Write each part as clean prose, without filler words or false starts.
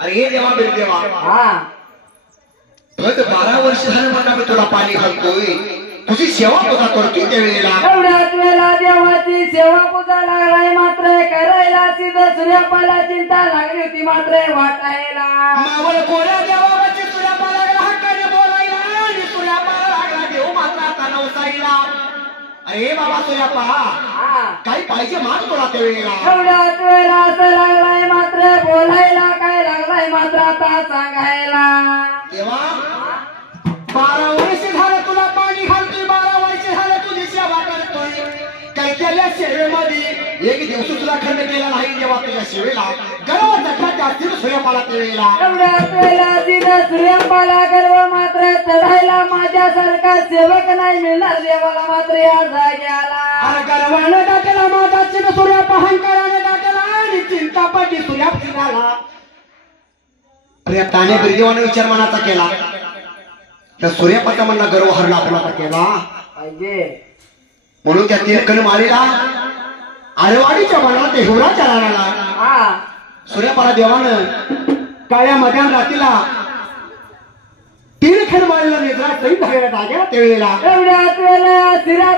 अरे देवा बिरदेवा हा 12 वर्ष झालं म्हणा मी तुला पाणी घालतोय तुझी सेवा पूजा करतोय त्यावेळेला एवढ्याच वेळा देवाची सेवा पूजा लागलाय मात्र करायला सिद्ध सूर्यपाला चिंता लागली होती मात्र वाटायला मावळ कोऱ्या देवाची सूर्यपाला लागला हक्काने बोलायला आणि सूर्यपाला लागला देव मात्र आता नवसाईला अरे बाबा सूर्यपा काही पाहिजे माग तुला त्यावेळेला एवढ्याच वेळा असं लागलाय मात्र बोलायला काय लागलाय मात्र आता सांगायला देवा 12 वर्ष झालं तुला पाणी घालतोय 12 वर्ष झालं तुझी सेवा करतोय कैकेल्या सेवेमध्ये एक दिवस तुला खंड केला नाही देवा तुझ्या सेवेला गर्व जखला जास्ती सूर्यपाला त्यावेळेला एवढ्याच वेळा तिथं सूर्यपाला गर्व मात्र चढायला माझ्यासारखा सेवक नाही मिळणार देवाला मात्र या जाग्याला गर्वानं टाकला माझा चिन्ह सूर्यपा अहंकाराने टाकला आणि चिंता पडली सूर्या फिराला प्रयत्नाने बिरदेवाने विचार मनाचा केला त्या सूर्यपाचा मनाला गर्व हरला आपला केला म्हणून त्या तीन मारीला आरेवाडीच्या मनाला ते हिवराच्या राणाला सूर्यपाला देवानं काळ्या मध्यान रात्रीला 3 खण मारीला निद्रा सही धाग्याला टाकला त्यावेळेला एवढ्याच वेळेला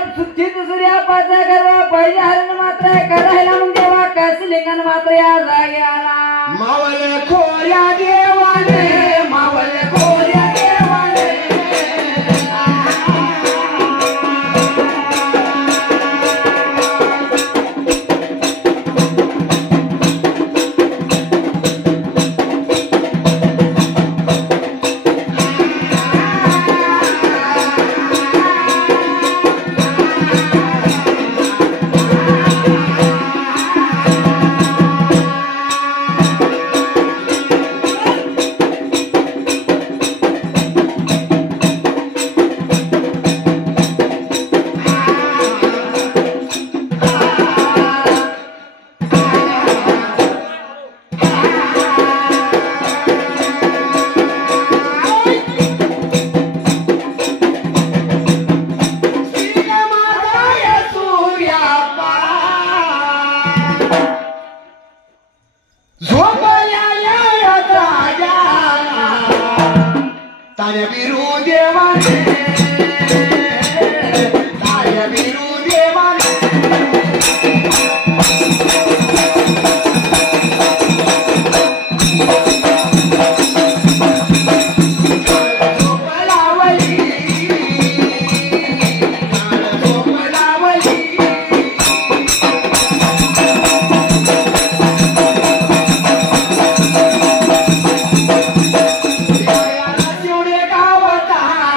सूर्यपाचा गर्व पाहिजे हरण मात्र करायला मग देवा कसलिंगन मात्र या जाग्याला मावळ खोऱ्या देवाने मावळ खोऱ्या देवाने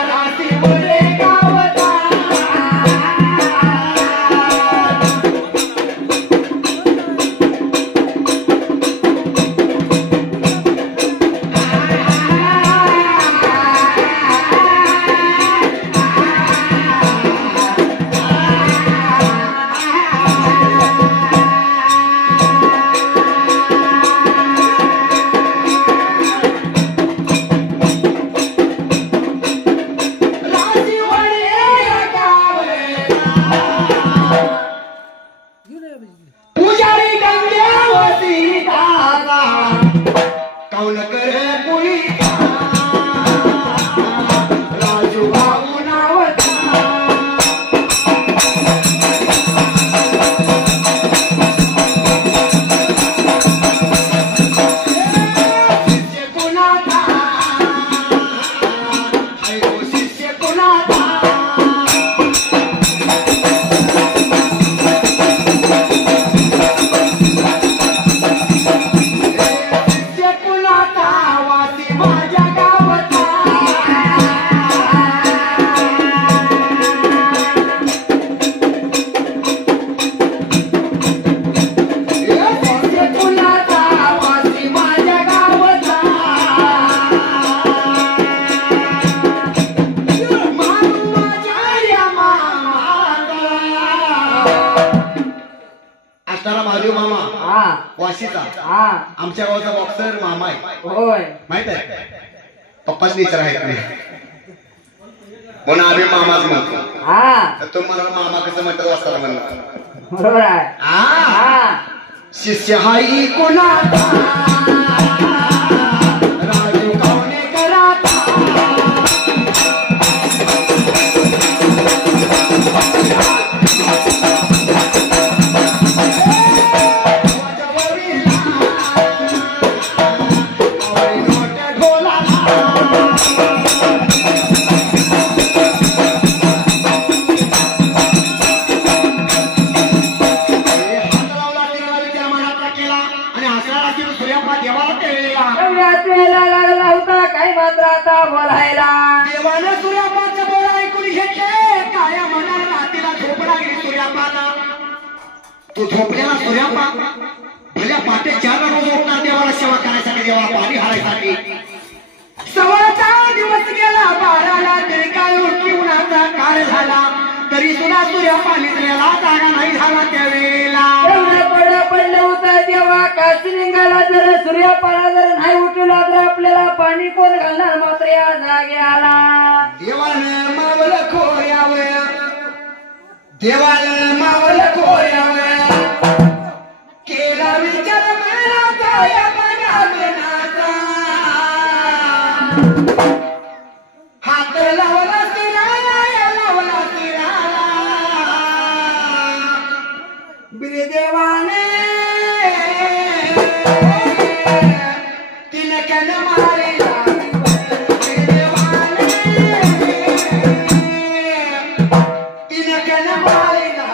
राती वाशीचा हा आमच्या गावचा बॉक्सर मामा आहे होय माहित आहे पप्पाच नेचर आहे म्हणून आम्ही मामाच म्हणतो हा तर तो मला मामा कसं म्हणतात वाजता म्हणलं बरोबर आहे हा शिष्य हाई कोणाचा राजू कावणे कराता एवढ्याच वेळेला लागला होता काही मात्र आता बोलायला देवानं सूर्यापाचं बोल ऐकून घेतले काय म्हणाल रात्रीला झोपडा गेली सूर्यापाला तो झोपलेला सूर्यापा भल्या पाटे 4 रोज उठणार देवाला सेवा करायसाठी देवाला पाणी हारायसाठी 4 दिवस गेला 12ला तरी काय उठकी उन्हाचा काळ झाला तरी सुद्धा सूर्यापा निघाला जागा नाही झाला त्यावेळेला एवढं पडलं होतं तेव्हा कासलिंगाला जर सूर्यापाला जर नाही उठवला तर आपल्याला पाणी कोण घालणार मात्र या जाग्याला देवानं मावलं खोऱ्यावर देवानं मावलं खोऱ्यावर केला विचार मनाचा या मनाचा हात लावला तिराला लावला तिराला बिरदेवाने तिनकन मारेला बिरदेवाने तिनकन मारेला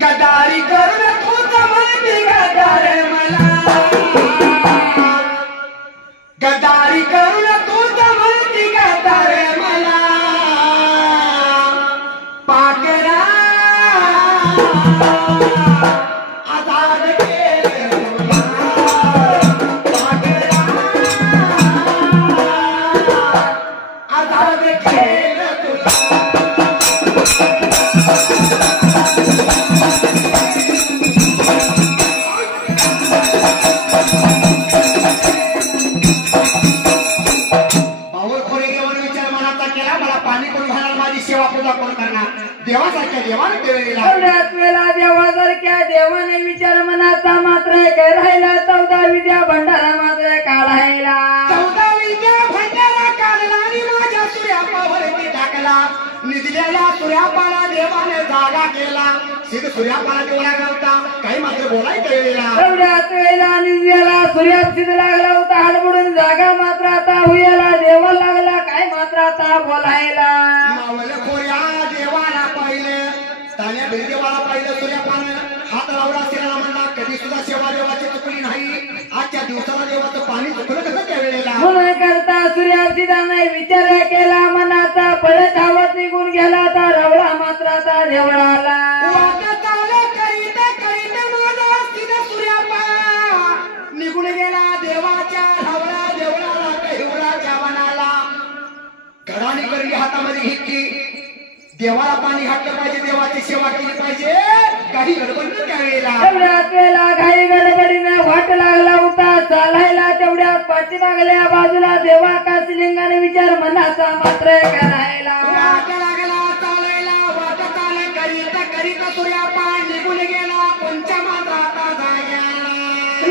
गदारी करून तुझं म्हणते गदार मला गदारी करून तुझं म्हणते गदार मला पाकरा आजाद केलं तुला पाकरा आजाद केलं तुला देवासारख्या देवाने केलेला एवढ्याच वेळेला देवासारख्या देवाने विचार मनाचा मात्र काय राहिला 14 विद्या भंडारा मात्र काढायला 14 विद्या भंडारा काढला आणि माझ्या सूर्यापावरती टाकला निजलेल्या सूर्यापाला देवाने जागा केला सिद्ध सूर्यापाला देवळा गावता काही मात्र बोलायचं वेळेला एवढ्याच वेळेला निजलेला सूर्यापसिद्ध लागला होता हडबडून जागा मात्र आता हुयाला देवा लागला काय मात्र आता बोलायला मावलं खोया देवाला पाहिलं तान्या घरी देवाला पाहिलं सूर्यापानं हात लावला शिराला म्हणला कधी सुद्धा सेवा देवाची चुकली नाही आजच्या दिवसाला देवाचं पाणी चुकलं कसं त्या वेळेला म्हणून करता सूर्यापसिद्धाने विचार केला मनाचा पळत धावत निघून गेला तर रवळा मात्र आता देवळाला वाटत आलं करीत करीत माझा सिद्ध सूर्यापा निघून गेला देवाच्या ढवळा देवळाला देवळाच्या वनाला घराणी करली हातामध्ये घेतली देवाला पाणी घातलं पाहिजे देवाची सेवा केली पाहिजे काही गडबड नाही त्यावेळेला एवढ्याच वेळेला घाई गडबडीने वाट लागला होता चालायला तेवढ्यात पाठीमागल्या बाजूला देवा कासलिंगाने विचार मनाचा मात्र करायला वाट लागला चालायला वाटत आलं करीत करीत सूर्यापा निघून गेला पंचमात्राचा जाग्याला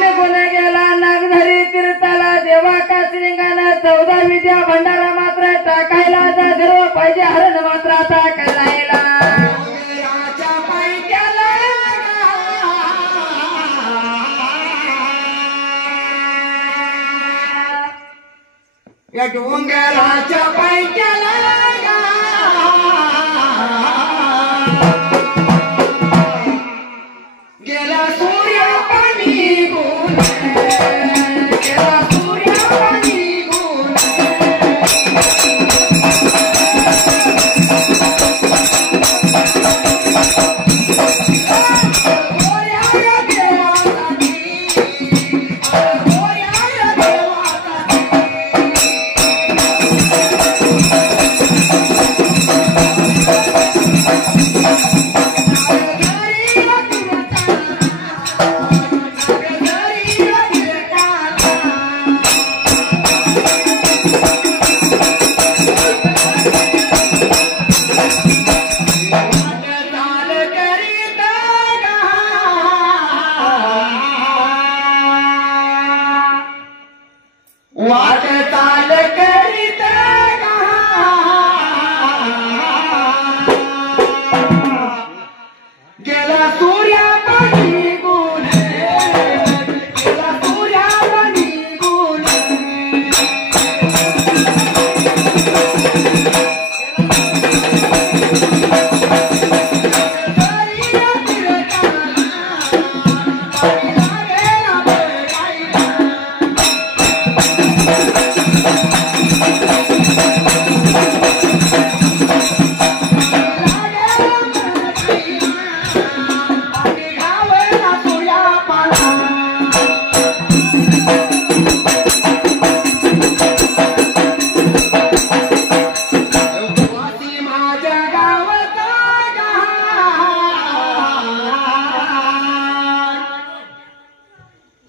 निघून गेला नागधरी तीर्थाला देवा कासलिंगाने 14 विद्या भंडारा मात्र टाकायला सर्व पाहिजे हरण मात्र आता करायला या डोंगराच्या पैक्याला गेला सूर्य पाणी गुण गेला सूर्य पाणी गुण वाटचाल करीत गेला सूर्या पाणी गुण गेला सूर्या पाणी गुण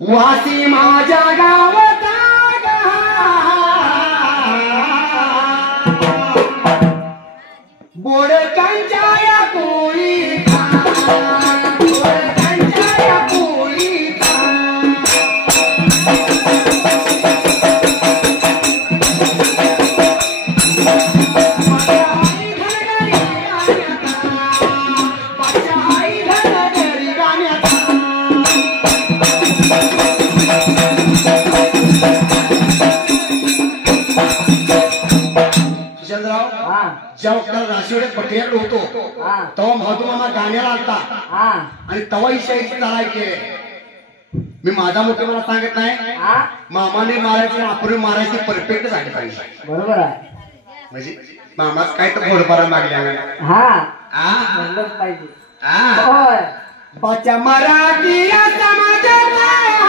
वासी माझ्या गावाचा बोडकांच्या या कोळीचा बोडकांच्या या कोळीचा जेव्हा राशीवडे पटेल होतो तेव्हा महादुमामा गाण्याला आलता आणि तेव्हा ही शाहीची चालायची मी माझा मोठे मला सांगत नाही मामाने मारायचे आपण मारायचे परफेक्ट झाले पाहिजे बरोबर आहे म्हणजे मामाच काय तर थोडंफार मागल्या पाहिजे बच्चा मराठी समाजाचा